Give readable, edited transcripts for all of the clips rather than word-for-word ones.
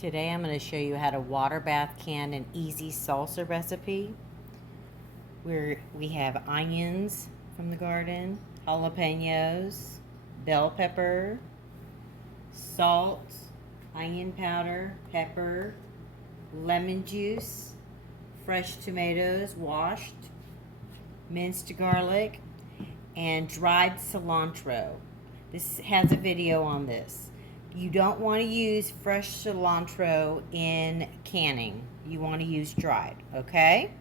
Today I'm going to show you how to water bath can an easy salsa recipe. We have onions from the garden, jalapenos, bell pepper, salt, onion powder, pepper, lemon juice, fresh tomatoes washed, minced garlic, and dried cilantro. This has a video on this. You don't want to use fresh cilantro in canning. You want to use dried, okay?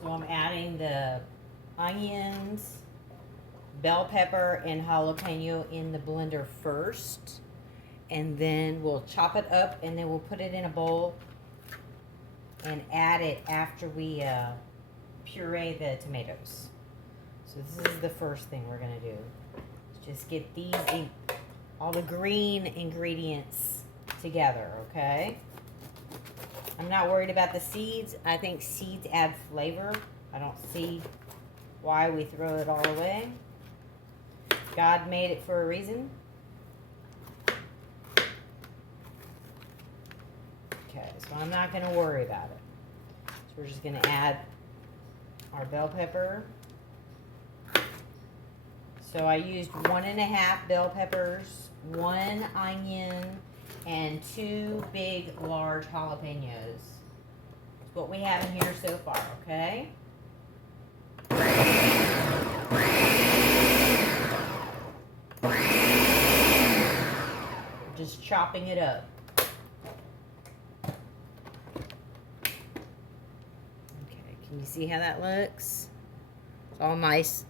So I'm adding the onions, bell pepper, and jalapeno in the blender first. And then we'll chop it up and then we'll put it in a bowl and add it after we puree the tomatoes. So this is the first thing we're going to do. Just get these, all the green ingredients together, okay? I'm not worried about the seeds. I think seeds add flavor. I don't see why we throw it all away. God made it for a reason. Okay, so I'm not going to worry about it. So we're just going to add our bell pepper. So I used 1.5 bell peppers, 1 onion, and 2 big, large jalapenos. That's what we have in here so far, okay? Just chopping it up. Okay, can you see how that looks? It's all nice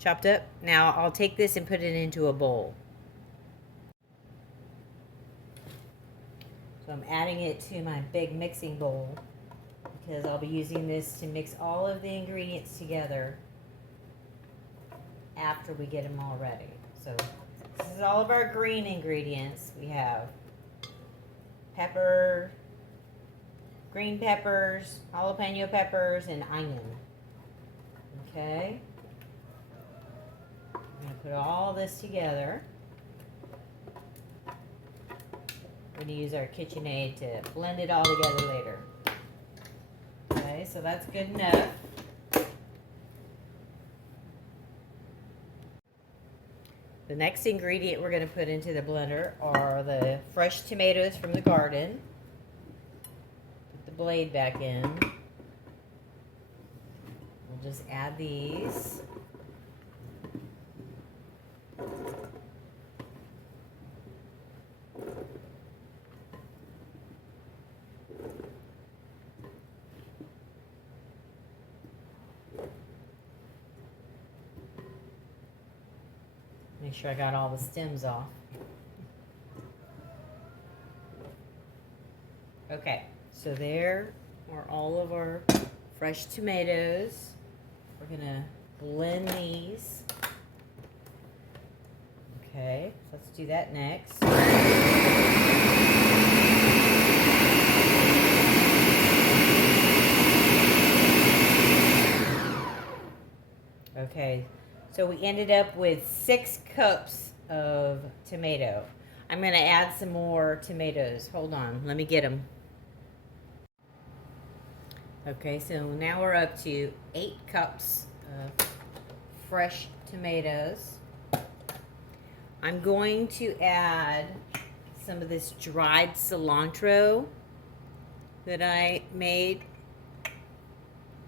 chopped up. Now I'll take this and put it into a bowl. So I'm adding it to my big mixing bowl because I'll be using this to mix all of the ingredients together after we get them all ready. So this is all of our green ingredients. We have pepper, green peppers, jalapeno peppers, and onion. Okay. I'm going to put all this together. We're going to use our KitchenAid to blend it all together later. Okay, so that's good enough. The next ingredient we're going to put into the blender are the fresh tomatoes from the garden. Put the blade back in. We'll just add these. Make sure I got all the stems off. Okay, so there are all of our fresh tomatoes. We're gonna blend these. Okay, so let's do that next. Okay, so we ended up with 6 cups of tomato. I'm going to add some more tomatoes. Hold on, let me get them. Okay, so now we're up to 8 cups of fresh tomatoes. I'm going to add some of this dried cilantro that I made.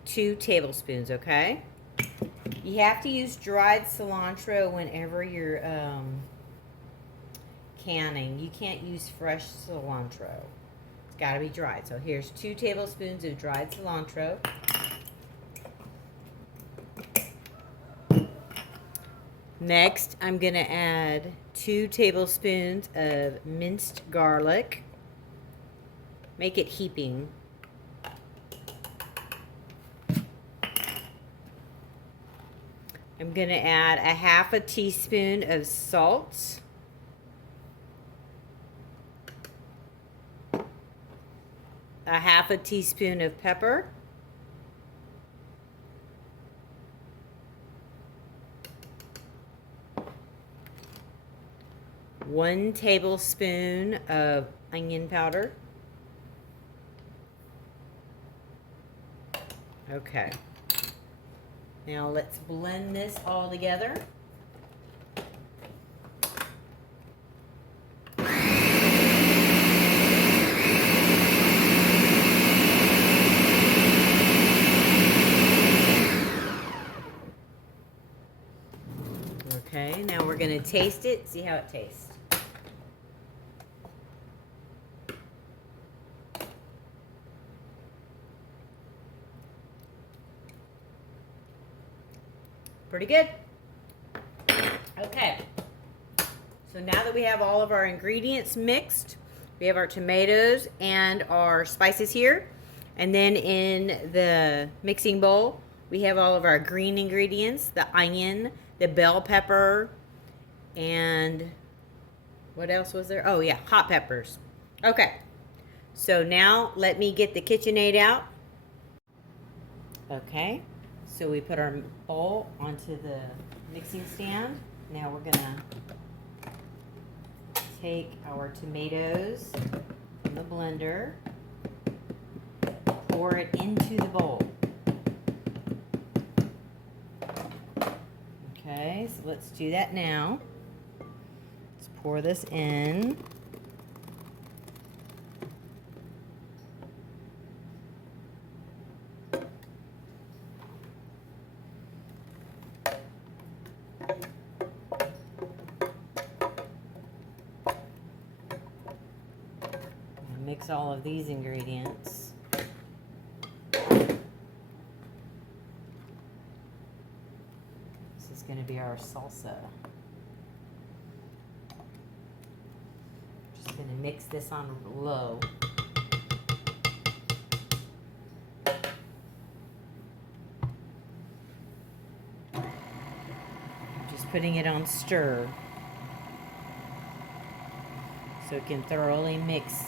2 tablespoons, okay? You have to use dried cilantro whenever you're canning. You can't use fresh cilantro. It's got to be dried. So here's 2 tablespoons of dried cilantro. Next, I'm going to add 2 tablespoons of minced garlic. Make it heaping. I'm going to add a half a teaspoon of salt. A half a teaspoon of pepper. One tablespoon of onion powder. Okay. Now let's blend this all together. Okay, now we're going to taste it, see how it tastes. Pretty good. Okay, so now that we have all of our ingredients mixed, we have our tomatoes and our spices here, and then in the mixing bowl we have all of our green ingredients, the onion, the bell pepper, and what else was there? Oh yeah, hot peppers. Okay, so now let me get the KitchenAid out. Okay, so we put our bowl onto the mixing stand. Now we're gonna take our tomatoes from the blender, pour it into the bowl. Okay, so let's do that now. Let's pour this in. Mix all of these ingredients. This is going to be our salsa. Just going to mix this on low. Just putting it on stir so it can thoroughly mix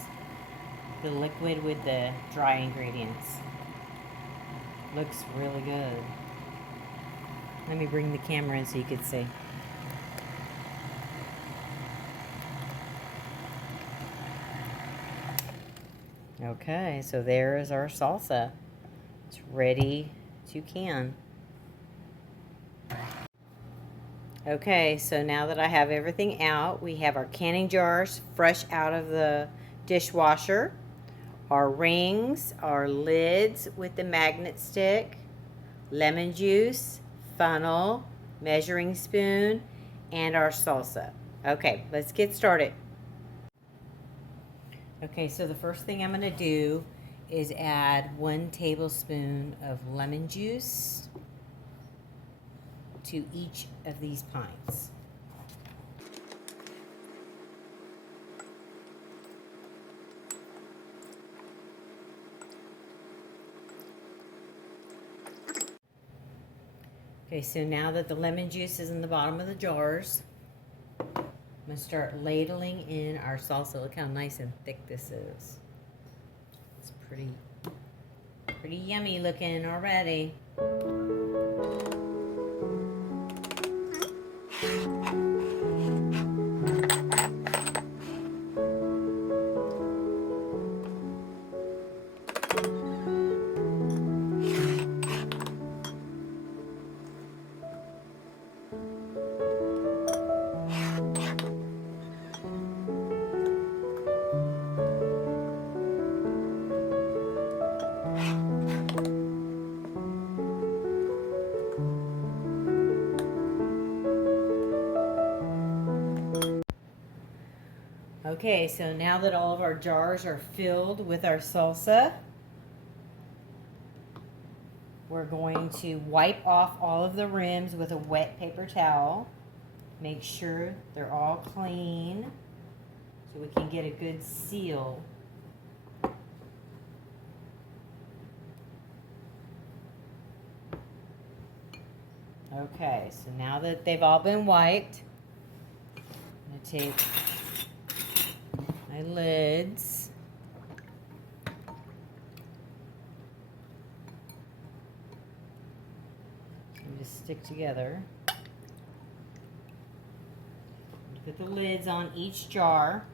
the liquid with the dry ingredients. Looks really good. Let me bring the camera in so you can see. Okay, so there is our salsa. It's ready to can. Okay, so now that I have everything out, we have our canning jars fresh out of the dishwasher. Our rings, our lids with the magnet stick, lemon juice, funnel, measuring spoon, and our salsa. Okay, let's get started. Okay, so the first thing I'm going to do is add 1 tablespoon of lemon juice to each of these pints. Okay, so now that the lemon juice is in the bottom of the jars, I'm going to start ladling in our salsa. Look how nice and thick this is. It's pretty yummy looking already. Okay, so now that all of our jars are filled with our salsa, we're going to wipe off all of the rims with a wet paper towel. Make sure they're all clean so we can get a good seal. Okay, so now that they've all been wiped, I'm going to take my lids. And just stick together. Put the lids on each jar.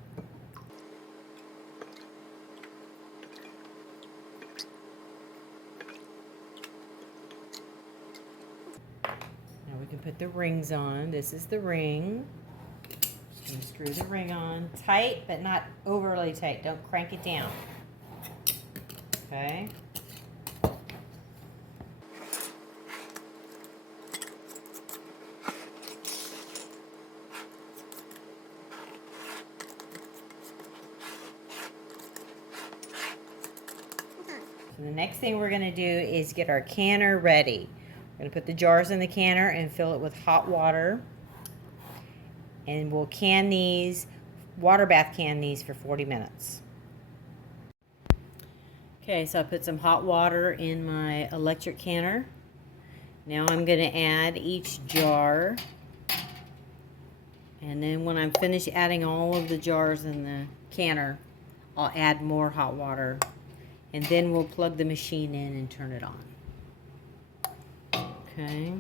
Now we can put the rings on. This is the ring. Just going to screw the ring on. Tight, but not overly tight. Don't crank it down. Okay. So the next thing we're going to do is get our canner ready. We're going to put the jars in the canner and fill it with hot water. And we'll can these, water bath can these for 40 minutes. Okay, so I put some hot water in my electric canner. Now I'm going to add each jar. And then when I'm finished adding all of the jars in the canner, I'll add more hot water. And then we'll plug the machine in and turn it on. Okay.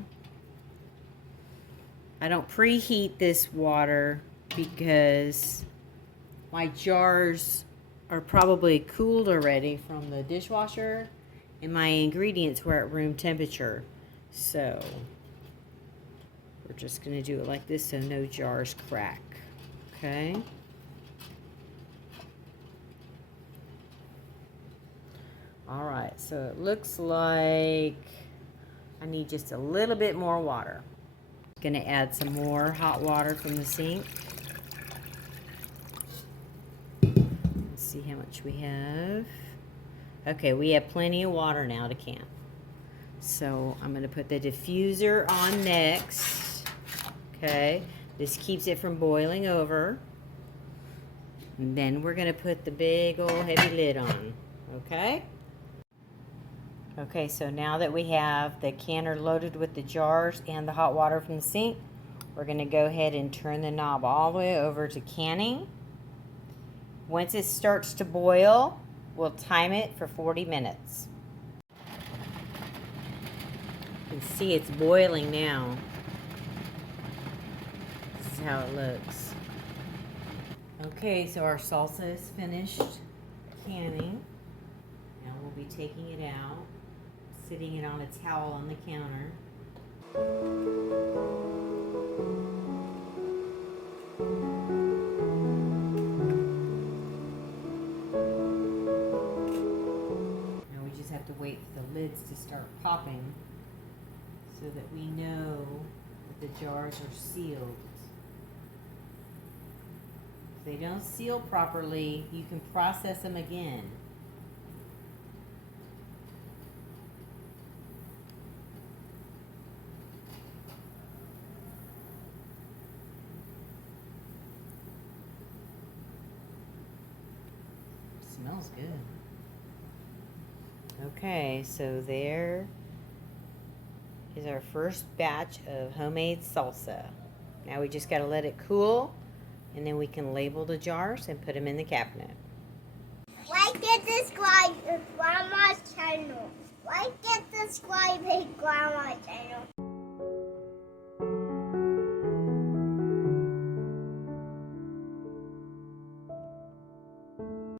I don't preheat this water because my jars are probably cooled already from the dishwasher and my ingredients were at room temperature. So we're just going to do it like this so no jars crack. Okay. All right, so it looks like I need just a little bit more water. Going to add some more hot water from the sink. Let's see how much we have. Okay, we have plenty of water now to can. So I'm going to put the diffuser on next. Okay, this keeps it from boiling over. And then we're going to put the big old heavy lid on. Okay. Okay, so now that we have the canner loaded with the jars and the hot water from the sink, we're going to go ahead and turn the knob all the way over to canning. Once it starts to boil, we'll time it for 40 minutes. You can see it's boiling now. This is how it looks. Okay, so our salsa is finished canning. Now we'll be taking it out. Sitting it on a towel on the counter. Now we just have to wait for the lids to start popping so that we know that the jars are sealed. If they don't seal properly, you can process them again. Smells good. Okay, so there is our first batch of homemade salsa. Now we just got to let it cool, and then we can label the jars and put them in the cabinet. Like and subscribe to Grandma's channel. Like and subscribe to Grandma's